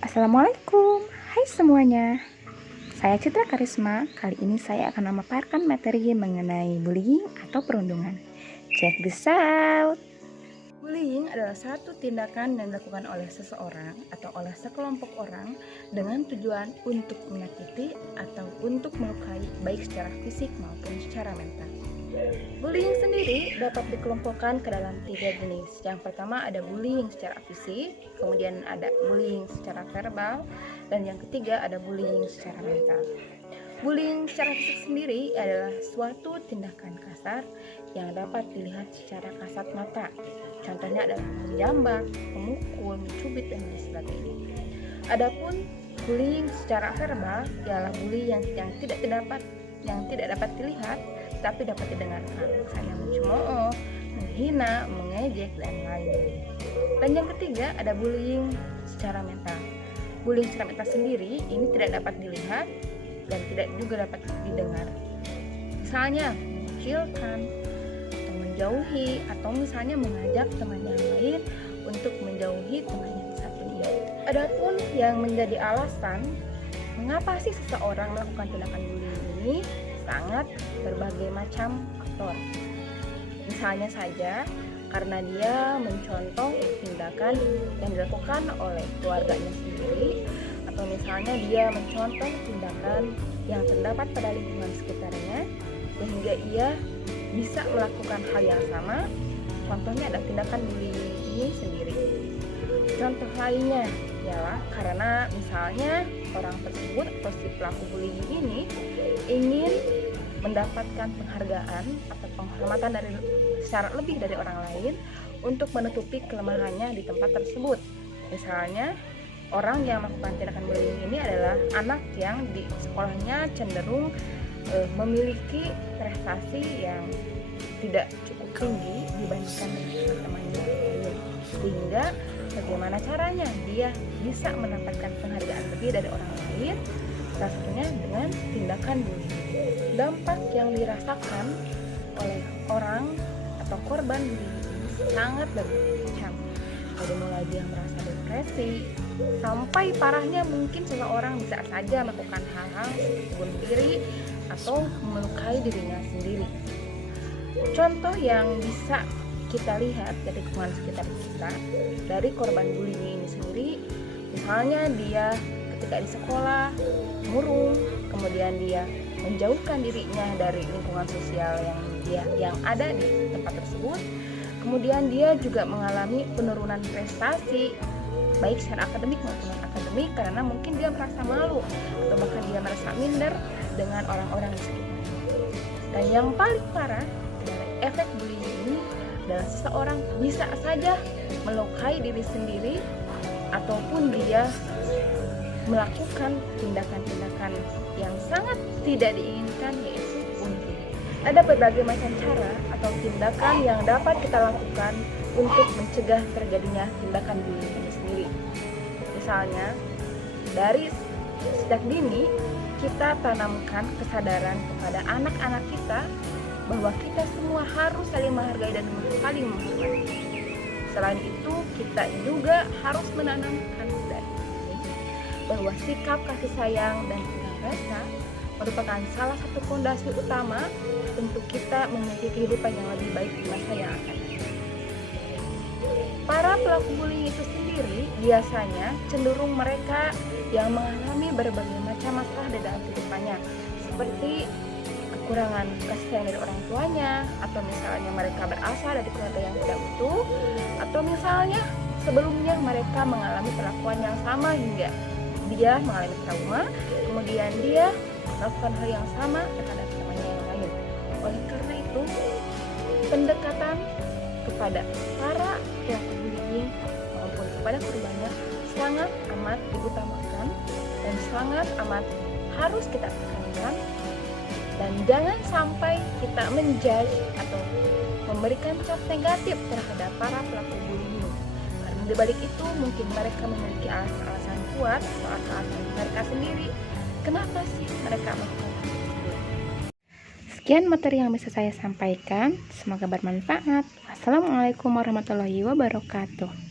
Assalamualaikum, hai semuanya. Saya Citra Karisma. Kali ini saya akan memaparkan materi mengenai bullying atau perundungan. Check this out. Bullying adalah satu tindakan yang dilakukan oleh seseorang atau oleh sekelompok orang dengan tujuan untuk menyakiti atau untuk melukai baik secara fisik maupun secara mental. Bullying sendiri dapat dikelompokkan ke dalam 3 jenis. Yang pertama ada bullying secara fisik, kemudian ada bullying secara verbal, dan yang ketiga ada bullying secara mental. Bullying secara fisik sendiri adalah suatu tindakan kasar yang dapat dilihat secara kasat mata. Contohnya adalah menjambak, memukul, mencubit, dan lain sebagainya. Adapun bullying secara verbal ialah bullying yang tidak dapat dilihat tapi dapat didengarkan, misalnya mencemooh, menghina, mengejek, dan lain-lain. Dan yang ketiga ada bullying secara mental. Bullying secara mental sendiri ini tidak dapat dilihat dan tidak juga dapat didengar. Misalnya mengecilkan atau menjauhi, atau misalnya mengajak teman yang lain untuk menjauhi teman yang satunya. Adapun yang menjadi alasan mengapa sih seseorang melakukan tindakan bullying ini sangat berbagai macam faktor. Misalnya saja karena dia mencontoh tindakan yang dilakukan oleh keluarganya sendiri, atau misalnya dia mencontoh tindakan yang terdapat pada lingkungan sekitarnya sehingga ia bisa melakukan hal yang sama. Contohnya adalah tindakan bullying ini sendiri. Contoh lainnya ialah karena misalnya orang tersebut atau si pelaku bullying ini ingin mendapatkan penghargaan atau penghormatan secara lebih dari orang lain untuk menutupi kelemahannya di tempat tersebut. Misalnya orang yang melakukan tindakan bullying ini adalah anak yang di sekolahnya cenderung memiliki prestasi yang tidak cukup tinggi dibandingkan dengan teman-temannya lain, sehingga bagaimana caranya dia bisa mendapatkan penghargaan lebih dari orang lain, salah satunya dengan tindakan bullying. Dampak yang dirasakan oleh orang atau korban bullying ini sangat bermacam. Dari mulai dia merasa depresi sampai parahnya mungkin seseorang bisa saja melakukan hal-hal seperti bunuh diri atau melukai dirinya sendiri. Contoh yang bisa kita lihat dari lingkungan sekitar kita dari korban bullying ini sendiri, misalnya dia ketika di sekolah murung, kemudian dia menjauhkan dirinya dari lingkungan sosial yang ada di tempat tersebut, kemudian dia juga mengalami penurunan prestasi baik secara akademik maupun non akademik karena mungkin dia merasa malu atau bahkan dia merasa minder dengan orang-orang di sekitarnya. Dan yang paling parah dari efek bullying ini adalah seseorang bisa saja melukai diri sendiri ataupun dia melakukan tindakan-tindakan yang sangat tidak diinginkan, yaitu bunuh diri. Ada berbagai macam cara atau tindakan yang dapat kita lakukan untuk mencegah terjadinya tindakan bullying ini sendiri. Misalnya dari sejak dini kita tanamkan kesadaran kepada anak-anak kita bahwa kita semua harus saling menghargai dan saling menghormati. Selain itu, kita juga harus menanamkan bahwa sikap kasih sayang dan cinta rasa merupakan salah satu fondasi utama untuk kita memiliki kehidupan yang lebih baik di masa yang akan datang. Para pelaku bullying itu sendiri biasanya cenderung mereka yang mengalami berbagai macam masalah di dalam kehidupannya, seperti kekurangan kasih sayang dari orang tuanya, atau misalnya mereka berasal dari keluarga yang tidak utuh, atau misalnya sebelumnya mereka mengalami perlakuan yang sama hingga dia mengalami trauma, kemudian dia melakukan hal yang sama terhadap temannya yang lain. Oleh karena itu, pendekatan kepada para pelaku bullying maupun kepada korbannya sangat amat diutamakan dan sangat amat harus kita tekankan, dan jangan sampai kita menjudge atau memberikan cap negatif terhadap para pelaku bullying. Karena dibalik itu mungkin mereka memiliki alasan-alasan kuat atau alasan mereka sendiri kenapa sih mereka melakukan hal tersebut. Sekian materi yang bisa saya sampaikan, semoga bermanfaat. Wassalamualaikum warahmatullahi wabarakatuh.